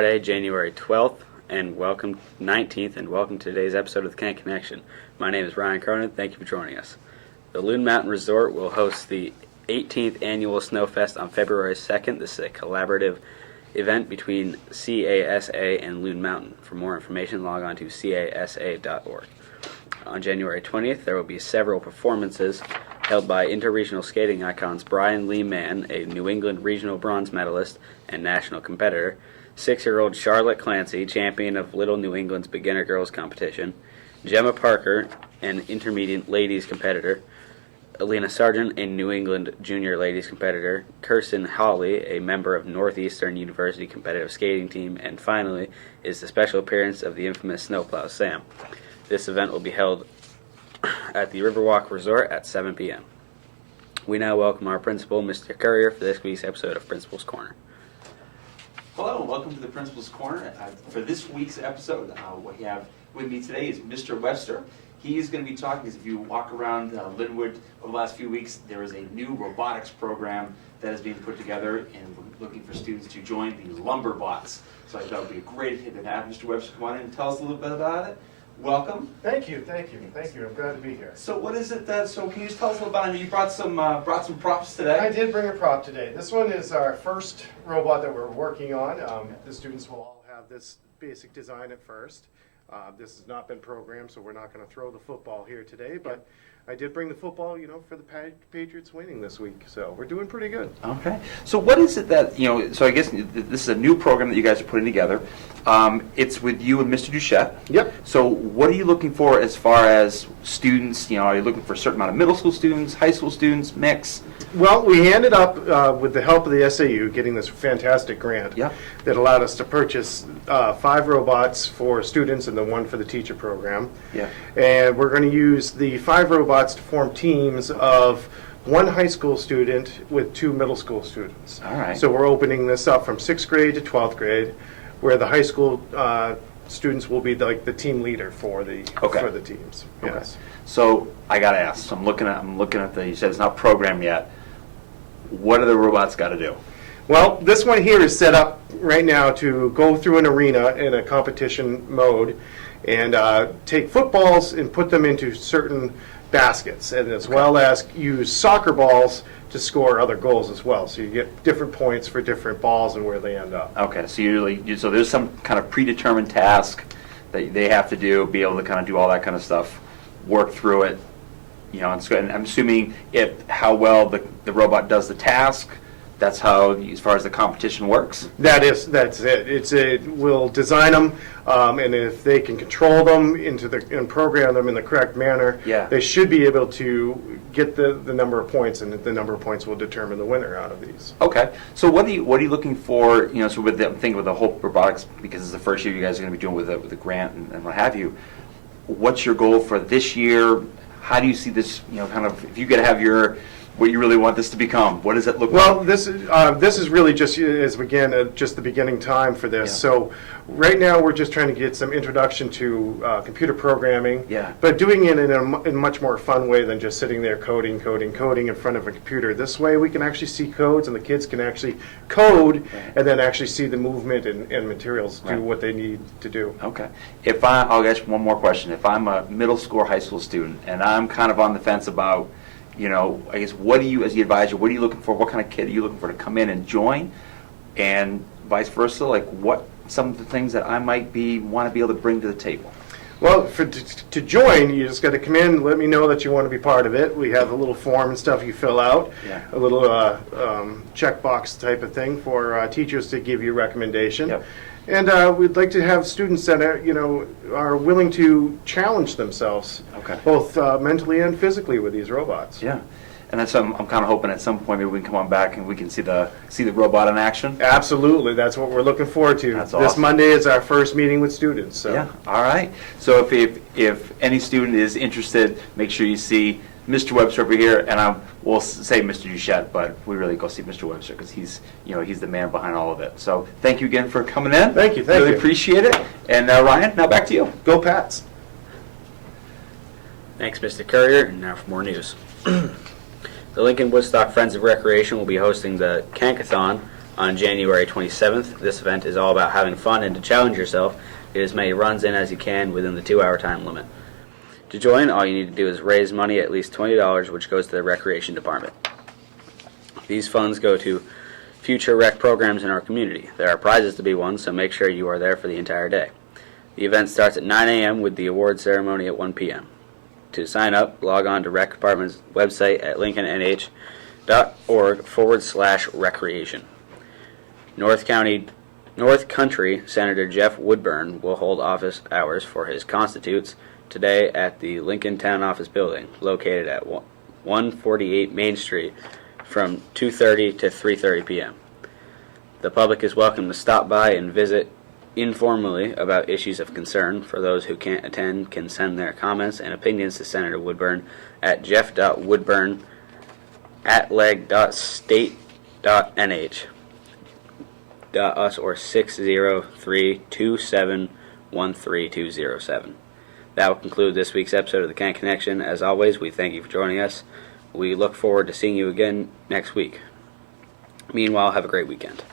Friday, January 12th, and welcome 19th, and welcome to today's episode of the Kanc Connection. My name is Ryan Cronin. Thank you for joining us. The Loon Mountain Resort will host the 18th Annual Snowfest on February 2nd. This is a collaborative event between CASA and Loon Mountain. For more information, log on to casa.org. On January 20th, there will be several performances held by interregional skating icons Brian Lee Mann, a New England regional bronze medalist and national competitor, 6-year-old Charlotte Clancy, champion of Little New England's beginner girls competition, Gemma Parker, an intermediate ladies competitor, Alina Sargent, a New England junior ladies competitor, Kirsten Hawley, a member of Northeastern University competitive skating team, and finally is the special appearance of the infamous Snowplow Sam. This event will be held at the Riverwalk Resort at 7 p.m. We now welcome our principal, Mr. Courier, for this week's episode of Principal's Corner. Hello, and welcome to the Principal's Corner. For this week's episode, what we have with me today is Mr. Webster. He is going to be talking, because if you walk around Lin-Wood over the last few weeks, there is a new robotics program that is being put together, and we're looking for students to join the Lumberbots. So I thought it would be a great hit to have Mr. Webster come on in and tell us a little bit about it. Welcome. Thank you. I'm glad to be here. So what is it that, so can you just tell us a little about it? You brought some props today. I did bring a prop today. This one is our first robot that we're working on. The students will all have this basic design at first. This has not been programmed, so we're not going to throw the football here today, but I did bring the football, for the Patriots winning this week, so we're doing pretty good. Okay. So what is it that, so I guess this is a new program that you guys are putting together. It's with you and Mr. Duchette. Yep. So what are you looking for as far as students? Are you looking for a certain amount of middle school students, high school students, mix? Well, we ended up, with the help of the SAU, getting this fantastic grant that allowed us to purchase 5 robots for students and the 1 for the teacher program. Yeah. And we're going to use the 5 robots to form teams of 1 high school student with 2 middle school students. All right. So we're opening this up from 6th grade to 12th grade, where the high school students will be like the team leader for the teams. Okay. Yes. So I got to ask. So I'm looking at the. You said it's not programmed yet. What do the robots got to do? Well, this one here is set up right now to go through an arena in a competition mode and take footballs and put them into certain baskets, and as well as use soccer balls to score other goals as well. So you get different points for different balls and where they end up. Okay, so so there's some kind of predetermined task that they have to do, be able to kind of do all that kind of stuff, work through it. And I'm assuming how well the robot does the task. That's how, as far as the competition works. That's it. We'll design them, and if they can control them and program them in the correct manner, they should be able to get the number of points, and the number of points will determine the winner out of these. Okay. So what are you looking for? So I'm thinking with the whole robotics, because it's the first year you guys are going to be doing with the grant and what have you. What's your goal for this year? How do you see this? Kind of, if you could have what you really want this to become, what does it look like? Well, this is really just just the beginning time for this. Yeah. So right now we're just trying to get some introduction to computer programming, Yeah. but doing it in a much more fun way than just sitting there coding in front of a computer. This way we can actually see codes, and the kids can actually code and then actually see the movement and materials do what they need to do. Okay. I'll ask one more question. If I'm a middle school or high school student and I'm kind of on the fence about, I guess, what do you, as the advisor, what are you looking for? What kind of kid are you looking for to come in and join? And vice versa, like what some of the things that I might want to be able to bring to the table? Well, to join, you just got to come in, let me know that you want to be part of it. We have a little form and stuff you fill out, a little checkbox type of thing for teachers to give you a recommendation. Yep. And we'd like to have students that are willing to challenge themselves, both mentally and physically, with these robots. Yeah. And that's I'm kind of hoping at some point maybe we can come on back and we can see the robot in action. Absolutely, that's what we're looking forward to. That's awesome. This Monday is our first meeting with students. So. Yeah, all right. So if any student is interested, make sure you see Mr. Webster over here, and we'll say Mr. Duchette, but we really go see Mr. Webster because he's the man behind all of it. So thank you again for coming in. Thank you. Really appreciate it. And Ryan, now back to you. Go Pats. Thanks, Mr. Courier, and now for more news. The Lincoln Woodstock Friends of Recreation will be hosting the Kancathon on January 27th. This event is all about having fun and to challenge yourself. Get as many runs in as you can within the 2-hour time limit. To join, all you need to do is raise money, at least $20, which goes to the Recreation Department. These funds go to future rec programs in our community. There are prizes to be won, so make sure you are there for the entire day. The event starts at 9 a.m. with the award ceremony at 1 p.m. To sign up, log on to Rec Department's website at lincolnnh.org/recreation. North Country Senator Jeff Woodburn will hold office hours for his constituents today at the Lincoln Town Office Building, located at 148 Main Street, from 2:30 to 3:30 p.m. The public is welcome to stop by and visit informally about issues of concern. For those who can't attend, can send their comments and opinions to Senator Woodburn at jeff.woodburn@leg.state.nh. .us or 603-271-3207. That will conclude this week's episode of the Kanc Connection. As always, we thank you for joining us. We look forward to seeing you again next week. Meanwhile, have a great weekend.